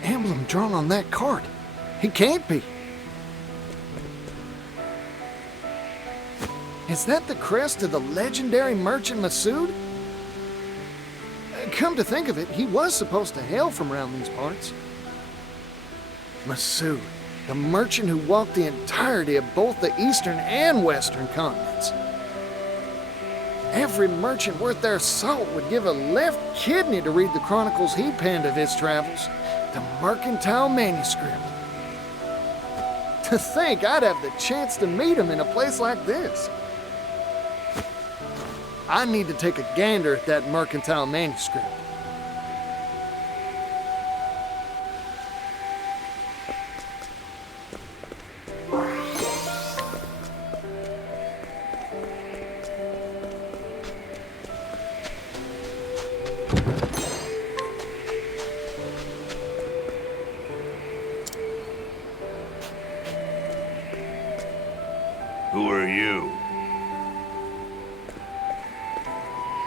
the emblem drawn on that card. He can't be. Is that the crest of the legendary merchant Masood? Come to think of it, he was supposed to hail from around these parts. Masood, the merchant who walked the entirety of both the eastern and western continents. Every merchant worth their salt would give a left kidney to read the chronicles he penned of his travels, the Mercantile Manuscript. To think I'd have the chance to meet him in a place like this. I need to take a gander at that Mercantile Manuscript. Who are you?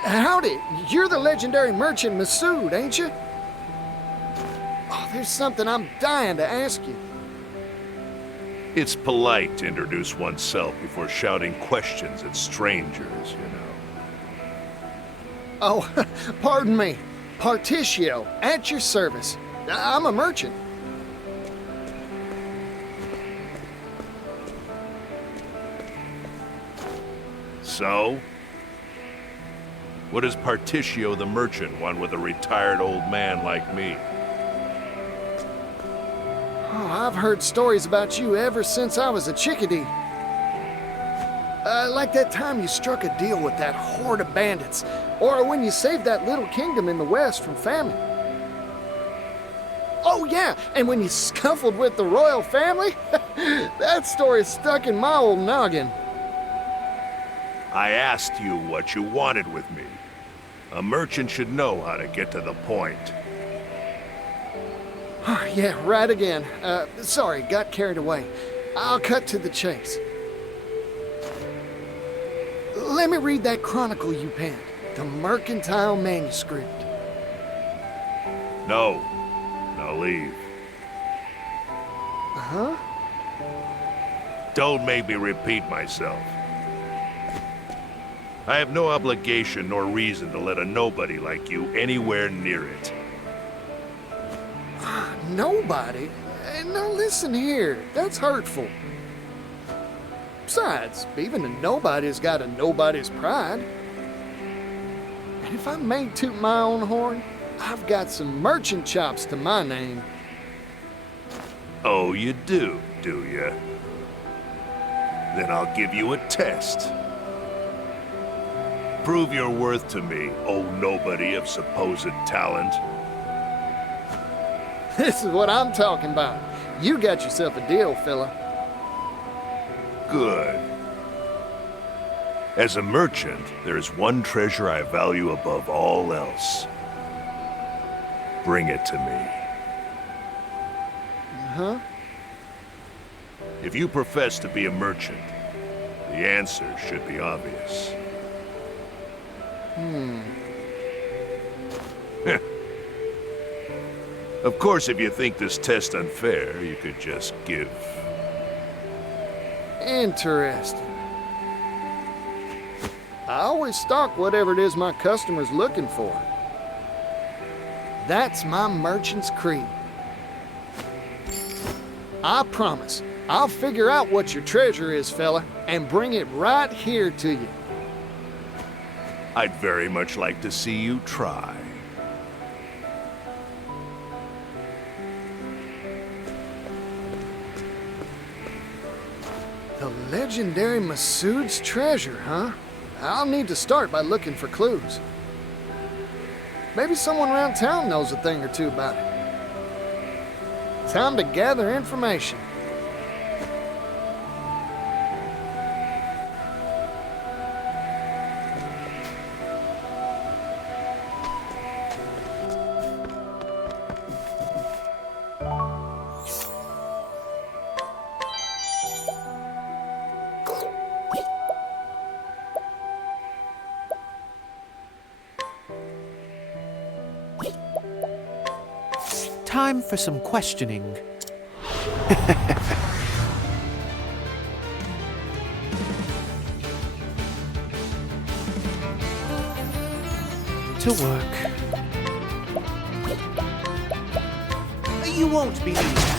Howdy, you're the legendary merchant Masood, ain't you? Oh, there's something I'm dying to ask you. It's polite to introduce oneself before shouting questions at strangers, you know. Oh, pardon me. Partitio, at your service. I'm a merchant. So? What does Partitio the merchant want with a retired old man like me? Oh, I've heard stories about you ever since I was a chickadee. Like that time you struck a deal with that horde of bandits, or when you saved that little kingdom in the west from famine. Oh yeah, and when you scuffled with the royal family? That story stuck in my old noggin. I asked you what you wanted with me. A merchant should know how to get to the point. Yeah, right again. Sorry, got carried away. I'll cut to the chase. Let me read that chronicle you penned, the Mercantile Manuscript. No. Now leave. Huh? Don't make me repeat myself. I have no obligation nor reason to let a nobody like you anywhere near it. Nobody? Now listen here, that's hurtful. Besides, even a nobody's got a nobody's pride. And if I may toot my own horn, I've got some merchant chops to my name. Oh, you do you? Then I'll give you a test. Prove your worth to me, oh nobody of supposed talent. This is what I'm talking about. You got yourself a deal, fella. Good. As a merchant, there is one treasure I value above all else. Bring it to me. Huh? If you profess to be a merchant, the answer should be obvious. Of course, if you think this test unfair, you could just give. Interesting. I always stock whatever it is my customer's looking for. That's my merchant's creed. I promise, I'll figure out what your treasure is, fella, and bring it right here to you. I'd very much like to see you try. The legendary Masood's treasure, huh? I'll need to start by looking for clues. Maybe someone around town knows a thing or two about it. Time to gather information. Time for some questioning. To work. You won't believe that.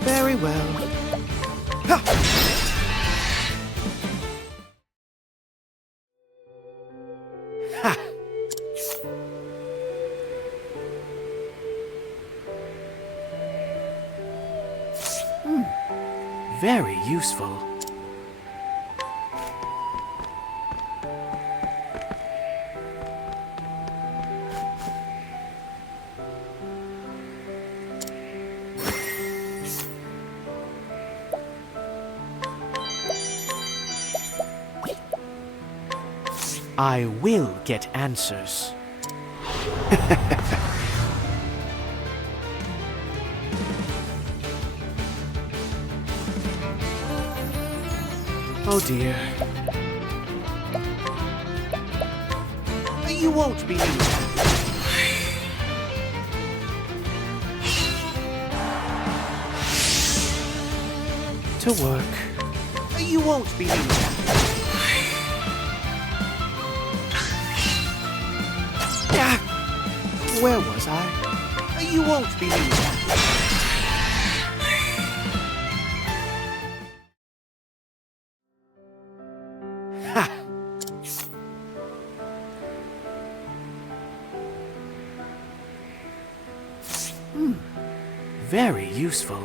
Very well. Ha! Very useful. I will get answers. Oh dear. You won't believe that. To work. You won't believe that. Where was I? You won't believe that. Ha! Very useful.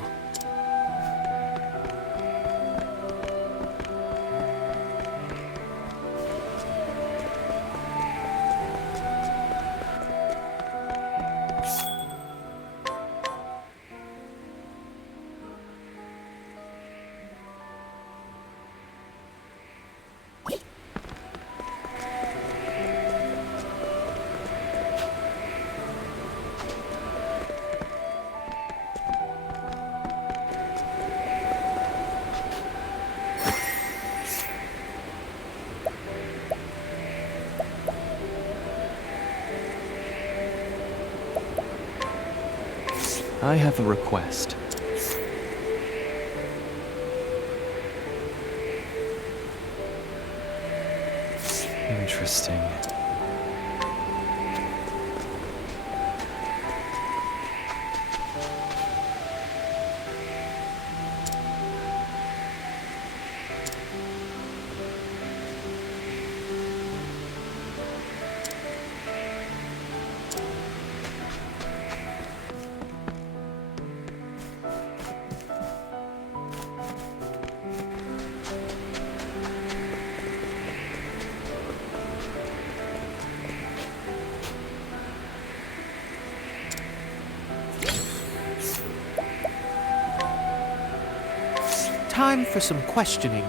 I have a request. Interesting. Time for some questioning.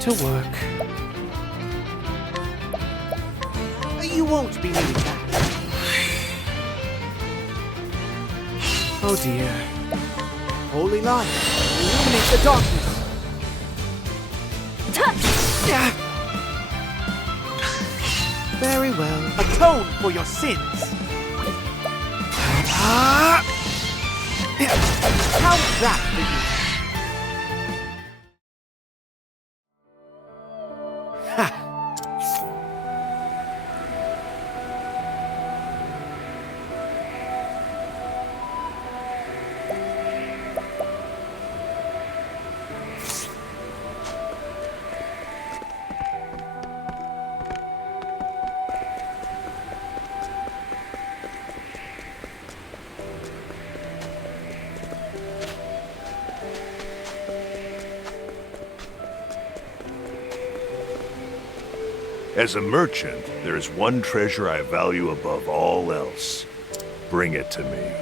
To work. You won't believe that. Oh dear. Holy light, illuminate the darkness. Very well. Atone for your sins. How's that for you? Ha! As a merchant, there is one treasure I value above all else. Bring it to me.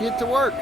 get to work.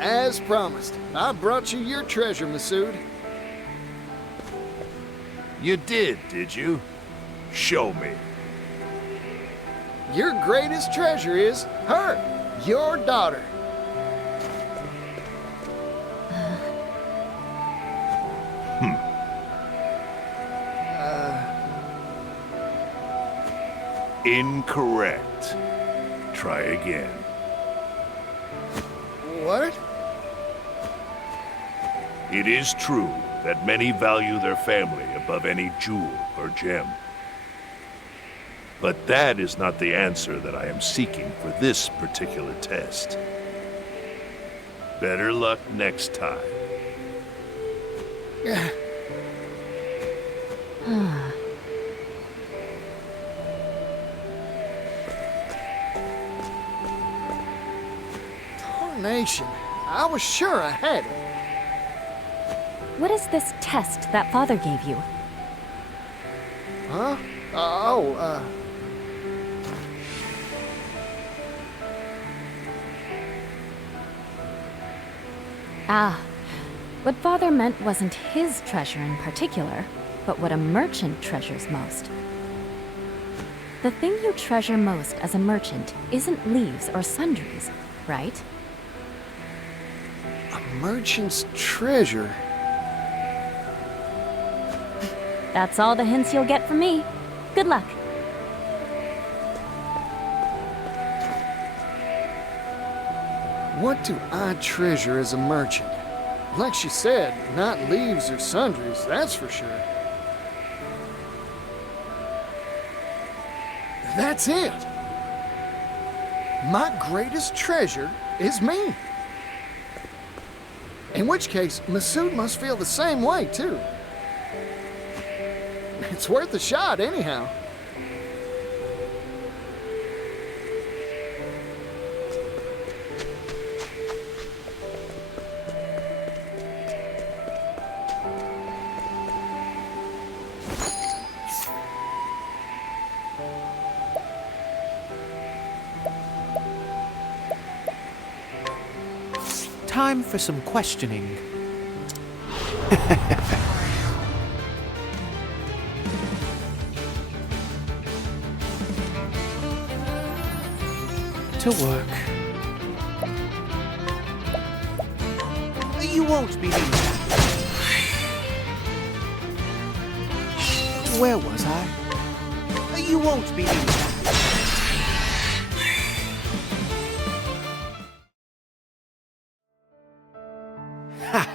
As promised, I brought you your treasure, Masood. You did you? Show me. Your greatest treasure is her, your daughter. Incorrect. Try again. What? It is true that many value their family above any jewel or gem. But that is not the answer that I am seeking for this particular test. Better luck next time. Tarnation. I was sure I had it. What is this test that Father gave you? Huh? Ah, what Father meant wasn't his treasure in particular, but what a merchant treasures most. The thing you treasure most as a merchant isn't leaves or sundries, right? A merchant's treasure. That's all the hints you'll get from me. Good luck. What do I treasure as a merchant? Like she said, not leaves or sundries, that's for sure. That's it! My greatest treasure is me. In which case, Masood must feel the same way, too. It's worth a shot, anyhow. Time for some questioning. To work. You won't believe that. Where was I? You won't believe that. Ha!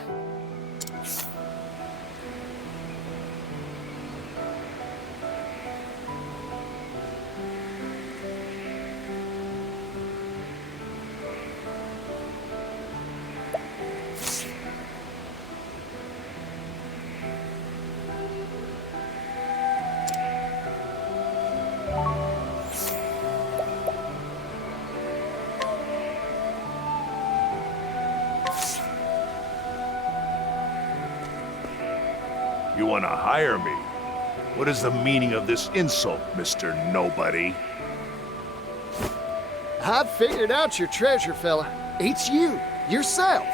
You want to hire me? What is the meaning of this insult, Mr. Nobody? I've figured out your treasure, fella. It's you, yourself.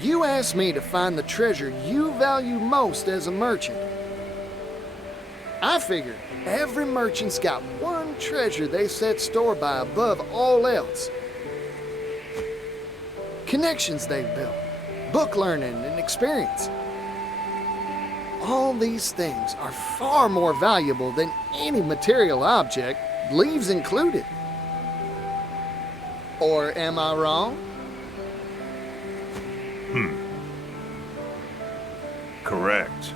You asked me to find the treasure you value most as a merchant. I figured every merchant's got one one treasure they set store by above all else. Connections they've built, book learning and experience. All these things are far more valuable than any material object, leaves included. Or am I wrong? Correct.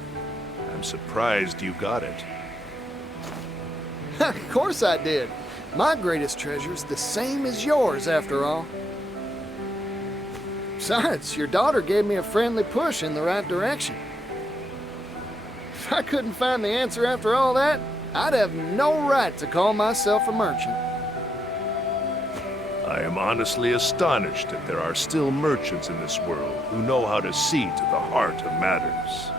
I'm surprised you got it. Of course I did. My greatest treasure's the same as yours, after all. Besides, your daughter gave me a friendly push in the right direction. If I couldn't find the answer after all that, I'd have no right to call myself a merchant. I am honestly astonished that there are still merchants in this world who know how to see to the heart of matters.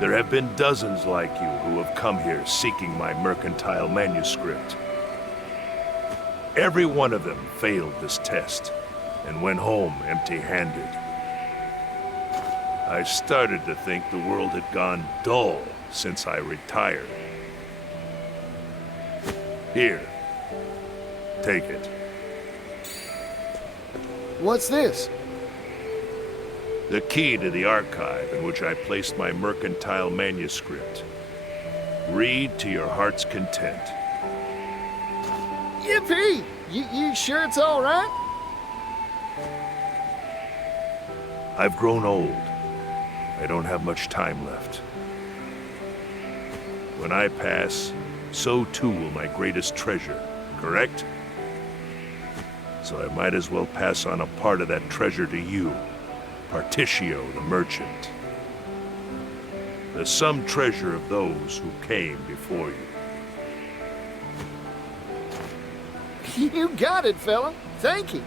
There have been dozens like you who have come here seeking my Mercantile manuscript. Every one of them failed this test and went home empty-handed. I started to think the world had gone dull since I retired. Here, take it. What's this? The key to the archive in which I placed my Mercantile manuscript. Read to your heart's content. Yippee! You sure it's all right? I've grown old. I don't have much time left. When I pass, so too will my greatest treasure, correct? So I might as well pass on a part of that treasure to you, Partitio the merchant. The sum treasure of those who came before you. You got it, fella. Thank you.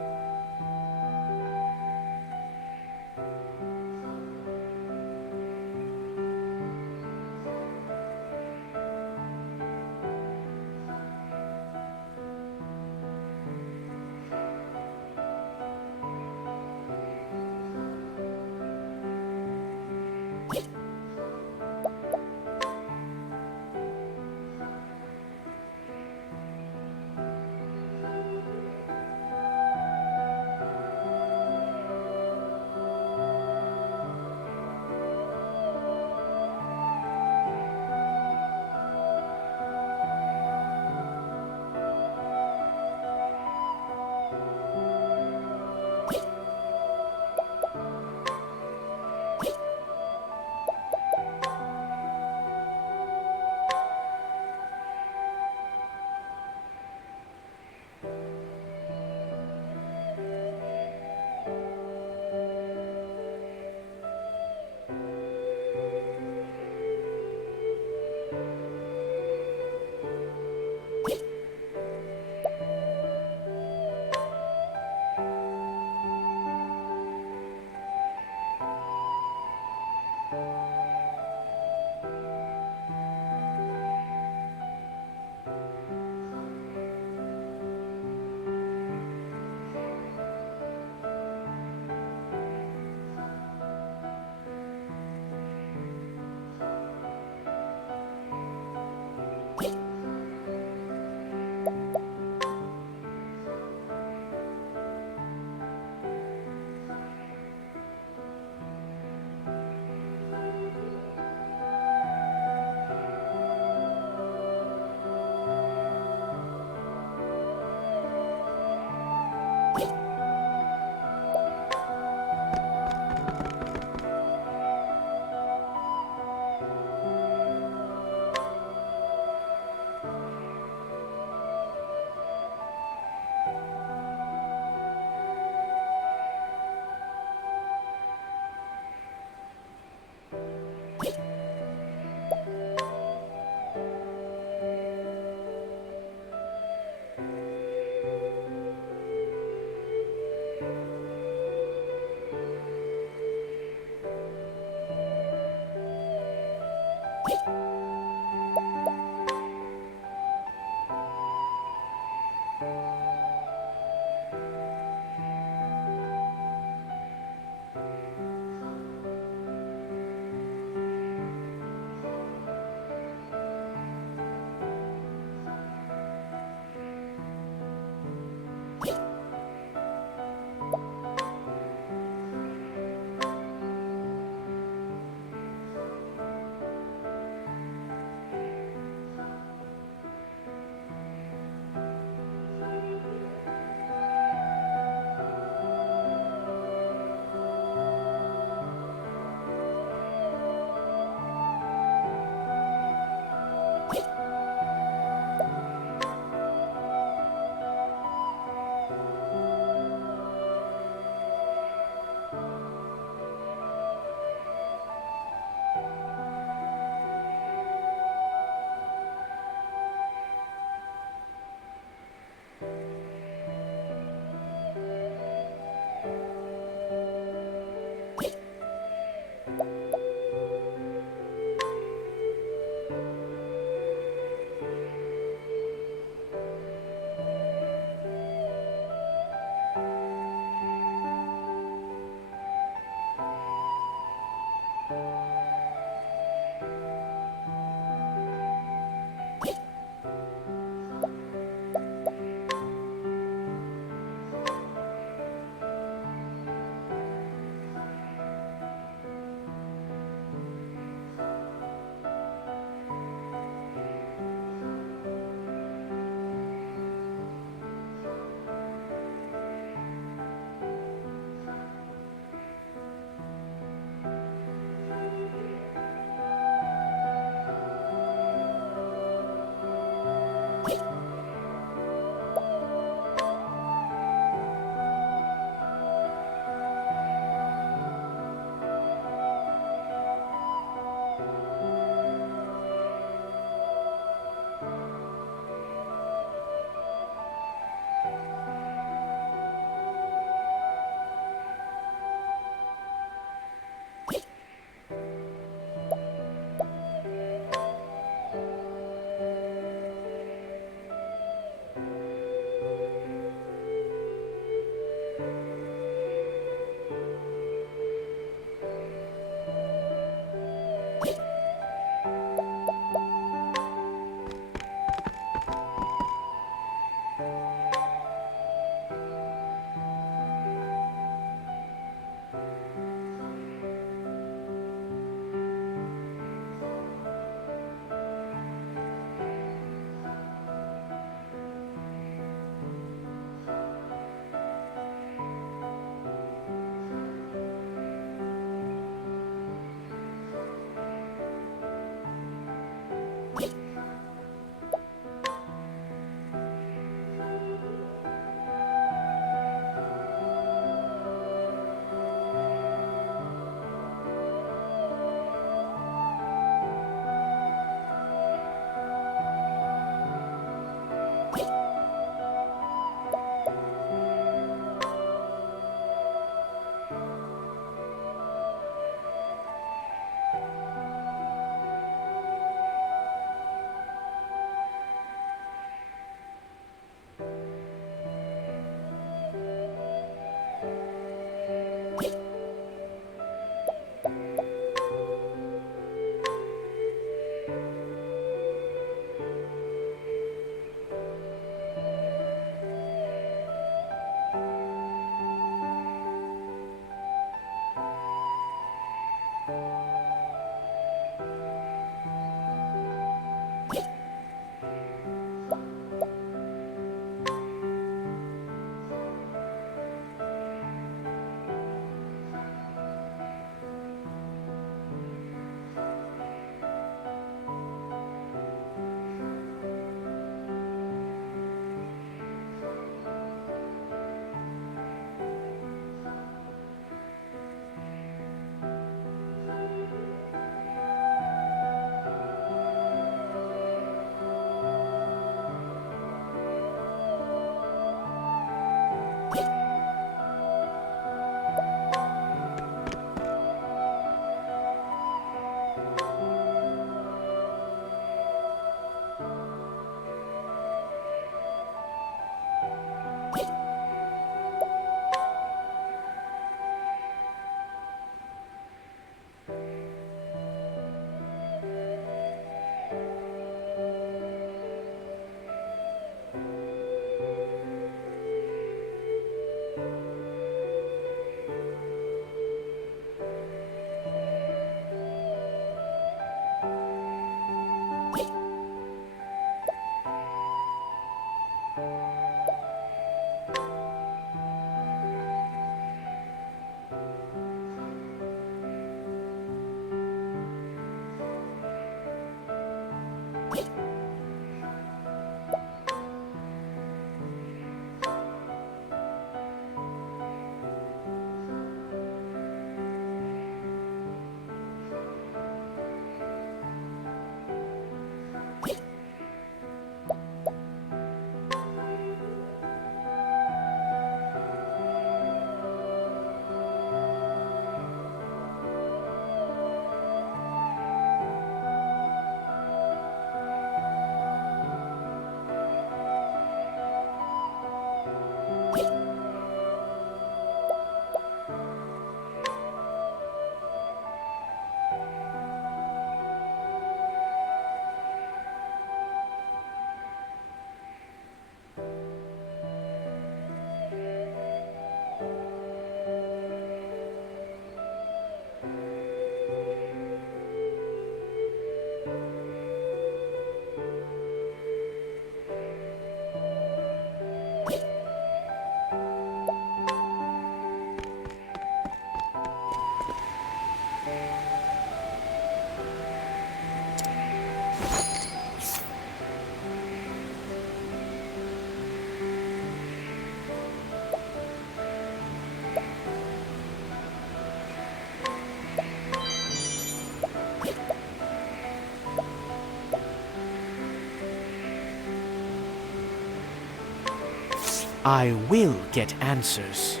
I will get answers.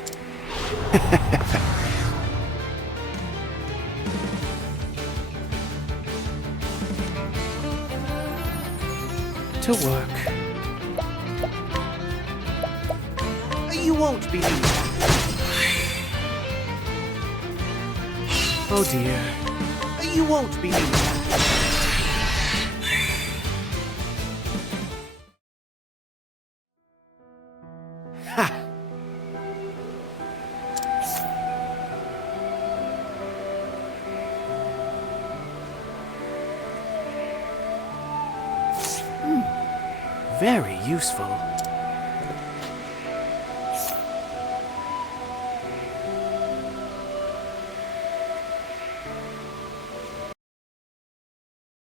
To work. You won't believe that. Oh dear. You won't believe that. Ha! Very useful.